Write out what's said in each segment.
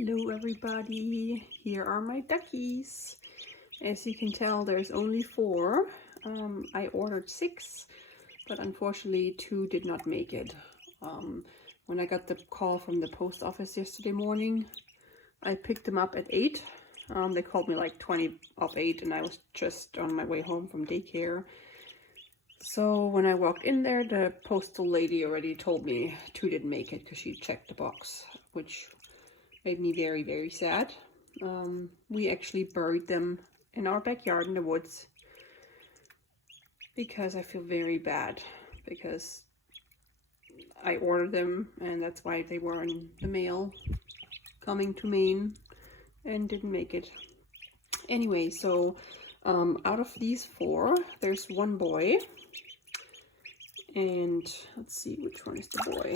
Hello everybody, here are my duckies. As you can tell, there's only 4. I ordered 6, but unfortunately 2 did not make it. When I got the call from the post office yesterday morning, I picked them up at 8. They called me like 20 of 8 and I was just on my way home from daycare. So when I walked in there, the postal lady already told me 2 didn't make it because she checked the box, which made me very, very sad. We actually buried them in our backyard in the woods because I feel very bad because I ordered them and that's why they were in the mail coming to Maine and didn't make it. Anyway, so out of these 4, there's 1 boy. And let's see, which one is the boy?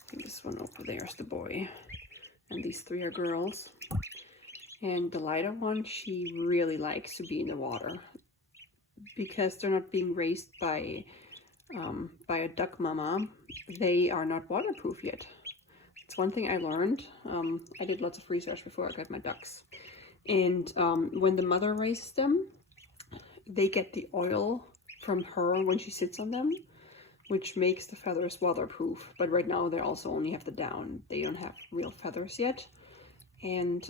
I think this one over there is the boy. And these 3 are girls. And the lighter one, she really likes to be in the water. Because they're not being raised by a duck mama, they are not waterproof yet. It's one thing I learned. I did lots of research before I got my ducks. And when the mother raises them, they get the oil from her when she sits on them, which makes the feathers waterproof. But right now they also only have the down. They don't have real feathers yet. And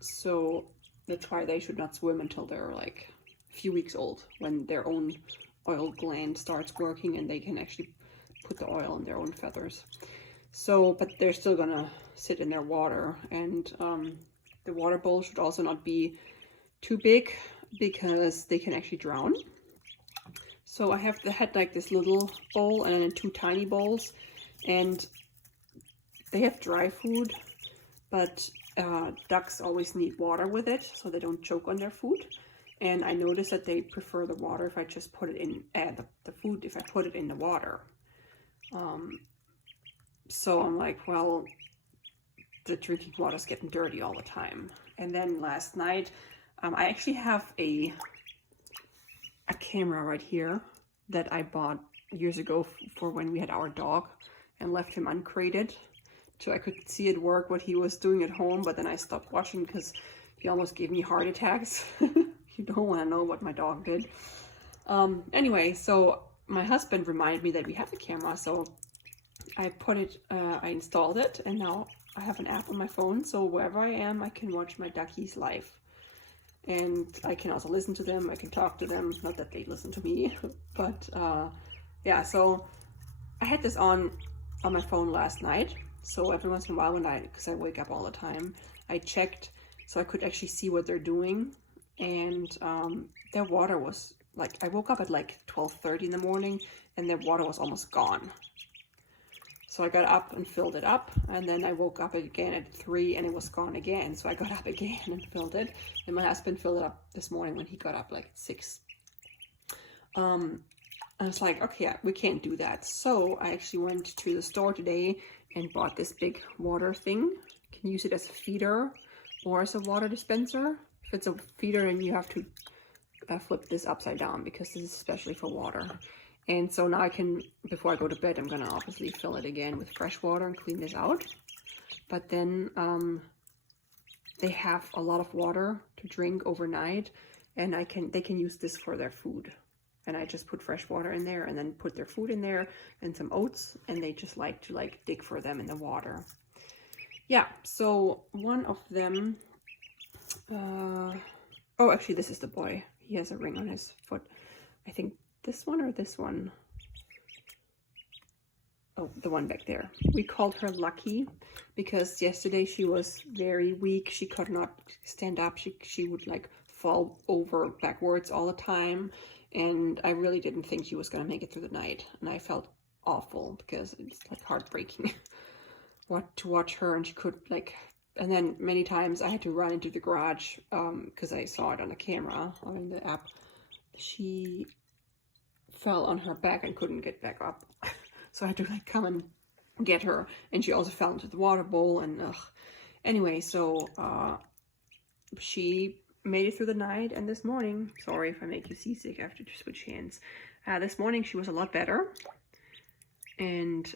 so that's why they should not swim until they're like a few weeks old, when their own oil gland starts working and they can actually put the oil in their own feathers. So, but they're still gonna sit in their water, and the water bowl should also not be too big because they can actually drown. So I had like this little bowl and then 2 tiny bowls, and they have dry food, but ducks always need water with it so they don't choke on their food. And I noticed that they prefer the water if I just put it in, the food if I put it in the water. So I'm like, well, the drinking water is getting dirty all the time. And then last night, I actually have a camera right here that I bought years ago for when we had our dog and left him uncrated, so I could see it work what he was doing at home. But then I stopped watching because he almost gave me heart attacks. You don't want to know what my dog did. Anyway, so my husband reminded me that we have the camera, so I I installed it, and now I have an app on my phone, so wherever I am I can watch my duckies live. And I can also listen to them, I can talk to them, not that they listen to me, but yeah, so I had this on my phone last night, so every once in a while because I wake up all the time, I checked so I could actually see what they're doing. And their water was like, I woke up at like 12:30 in the morning and their water was almost gone. So I got up and filled it up, and then I woke up again at 3 and it was gone again. So I got up again and filled it, and my husband filled it up this morning when he got up like at 6. I was like, okay, we can't do that. So I actually went to the store today and bought this big water thing. You can use it as a feeder or as a water dispenser. If it's a feeder, and you have to flip this upside down because this is especially for water. And so now I can, before I go to bed, I'm gonna obviously fill it again with fresh water and clean this out. But then they have a lot of water to drink overnight, and they can use this for their food. And I just put fresh water in there and then put their food in there and some oats, and they just like to dig for them in the water. Yeah, so one of them, oh, actually this is the boy. He has a ring on his foot. I think this one or this one. Oh, the one back there. We called her Lucky because yesterday she was very weak. She could not stand up. She would like fall over backwards all the time. And I really didn't think she was going to make it through the night. And I felt awful because it's like heartbreaking to watch her. And she could like, and then many times I had to run into the garage because I saw it on the camera or in the app. She fell on her back and couldn't get back up. So I had to like come and get her. And she also fell into the water bowl, and anyway, so she made it through the night. And this morning, sorry if I make you seasick after to switch hands, this morning she was a lot better. And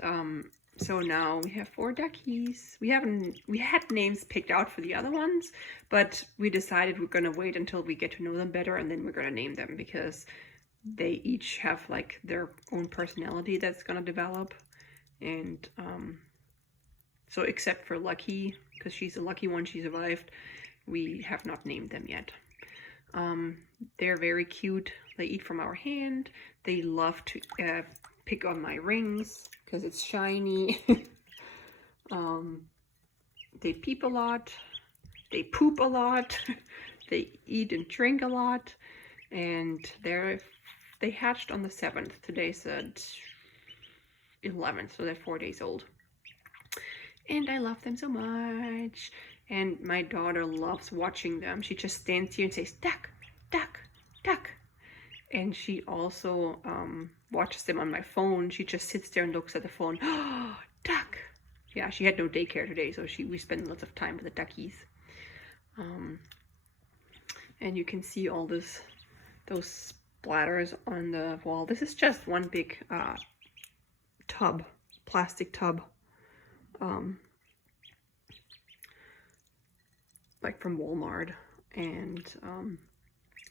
So now we have 4 duckies. We had names picked out for the other ones, but we decided we're gonna wait until we get to know them better, and then we're gonna name them, because they each have like their own personality that's gonna develop. And so except for Lucky, because she's the lucky one, she survived, we have not named them yet. They're very cute. They eat from our hand. They love to pick on my rings because it's shiny. They peep a lot. They poop a lot. They eat and drink a lot. And they hatched on the 7th. Today's the 11th, so they're 4 days old. And I love them so much. And my daughter loves watching them. She just stands here and says, duck, duck, duck. And she also watches them on my phone. She just sits there and looks at the phone. Oh, duck. Yeah, she had no daycare today, so we spend lots of time with the duckies. And you can see all those splatters on the wall. This is just one big tub, plastic tub. Like from Walmart. And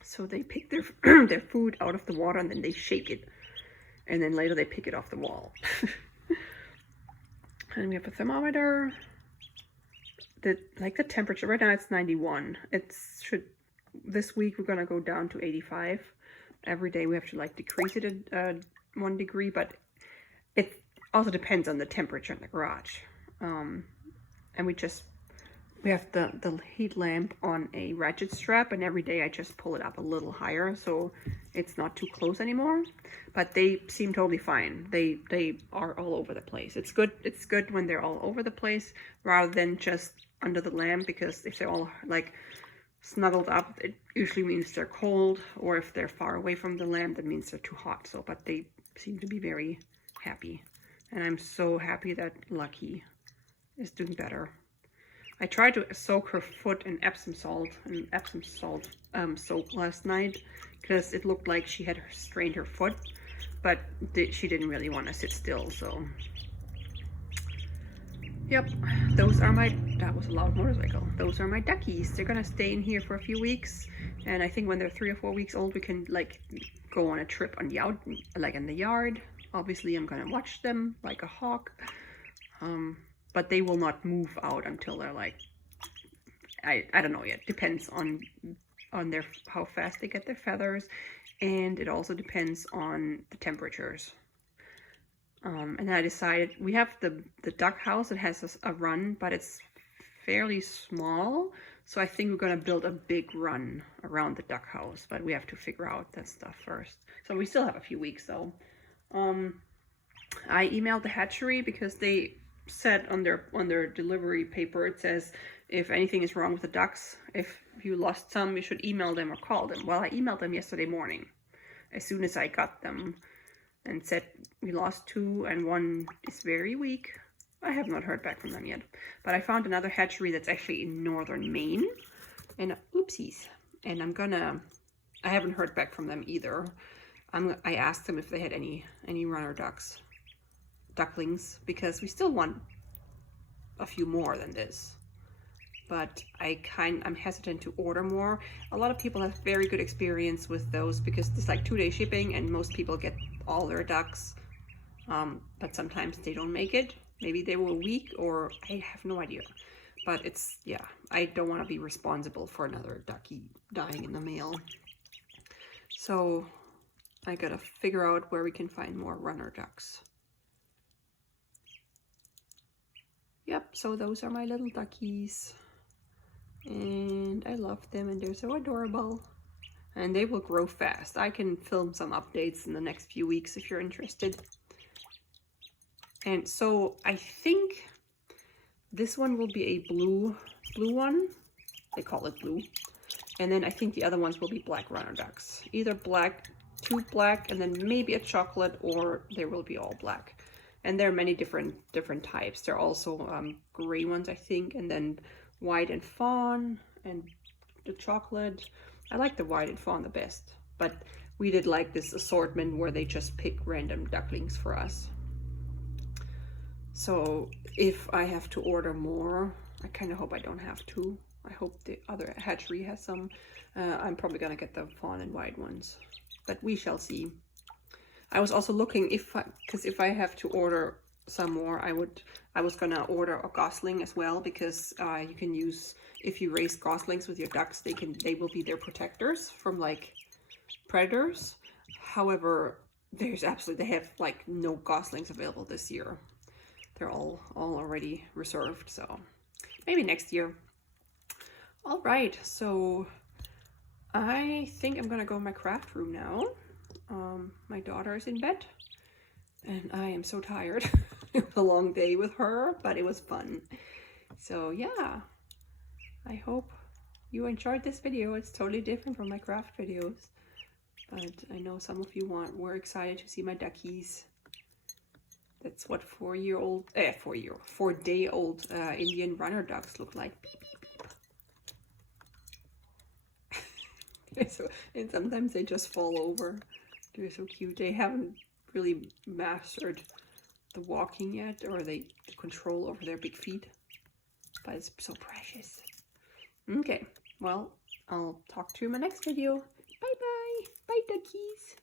so they pick their their food out of the water, and then they shake it, and then later they pick it off the wall. And we have a thermometer. The temperature right now, it's 91. This week we're gonna go down to 85. Every day we have to like decrease it at 1 degree, but it also depends on the temperature in the garage. And we have the heat lamp on a ratchet strap, and every day I just pull it up a little higher so it's not too close anymore. But they seem totally fine. They are all over the place. It's good when they're all over the place rather than just under the lamp, because if they're all like snuggled up, it usually means they're cold, or if they're far away from the lamp, that means they're too hot. So, but they seem to be very happy, and I'm so happy that Lucky is doing better. I tried to soak her foot in Epsom salt soap last night, because it looked like she had strained her foot, but she didn't really want to sit still. So yep, that was a loud motorcycle. Those are my duckies. They're gonna stay in here for a few weeks, and I think when they're 3 or 4 weeks old, we can like go on a trip on in the yard. Obviously I'm gonna watch them like a hawk. But they will not move out until they're like, I don't know yet. Depends on how fast they get their feathers, and it also depends on the temperatures. And I decided, we have the duck house that has a run, but it's fairly small, so I think we're gonna build a big run around the duck house, but we have to figure out that stuff first. So we still have a few weeks though. I emailed the hatchery because they said on their delivery paper, it says if anything is wrong with the ducks, if you lost some, you should email them or call them. Well, I emailed them yesterday morning as soon as I got them, and said we lost 2 and 1 is very weak. I have not heard back from them yet, but I found another hatchery that's actually in northern Maine, and oopsies, and I haven't heard back from them either. I asked them if they had any runner ducklings, because we still want a few more than this, but I'm hesitant to order more. A lot of people have very good experience with those because it's like 2-day shipping, and most people get all their ducks, but sometimes they don't make it. Maybe they were weak, or I have no idea. But yeah, I don't want to be responsible for another ducky dying in the mail. So I gotta figure out where we can find more runner ducks. Yep, so those are my little duckies, and I love them, and they're so adorable, and they will grow fast. I can film some updates in the next few weeks if you're interested. And so I think this one will be a blue one. They call it blue. And then I think the other ones will be black runner ducks. Either black, 2 black, and then maybe a chocolate, or they will be all black. And there are many different types. There are also gray ones, I think, and then white and fawn, and the chocolate. I like the white and fawn the best, but we did like this assortment where they just pick random ducklings for us. So if I have to order more, I kind of hope I don't have to. I hope the other hatchery has some. I'm probably gonna get the fawn and white ones, but we shall see. I was also looking because if I have to order some more, I was gonna order a gosling as well, because you can use, if you raise goslings with your ducks, they will be their protectors from like predators. However, they have like no goslings available this year. They're all already reserved, so maybe next year. All right, so I think I'm gonna go in my craft room now. My daughter is in bed, and I am so tired. It was a long day with her, but it was fun. So yeah, I hope you enjoyed this video. It's totally different from my craft videos, but I know some of you were excited to see my duckies. That's what 4-day-old Indian runner ducks look like. Beep, beep, beep. And sometimes they just fall over. They're so cute. They haven't really mastered the walking yet, or the control over their big feet, but it's so precious. Okay, well, I'll talk to you in my next video. Bye bye. Bye, duckies.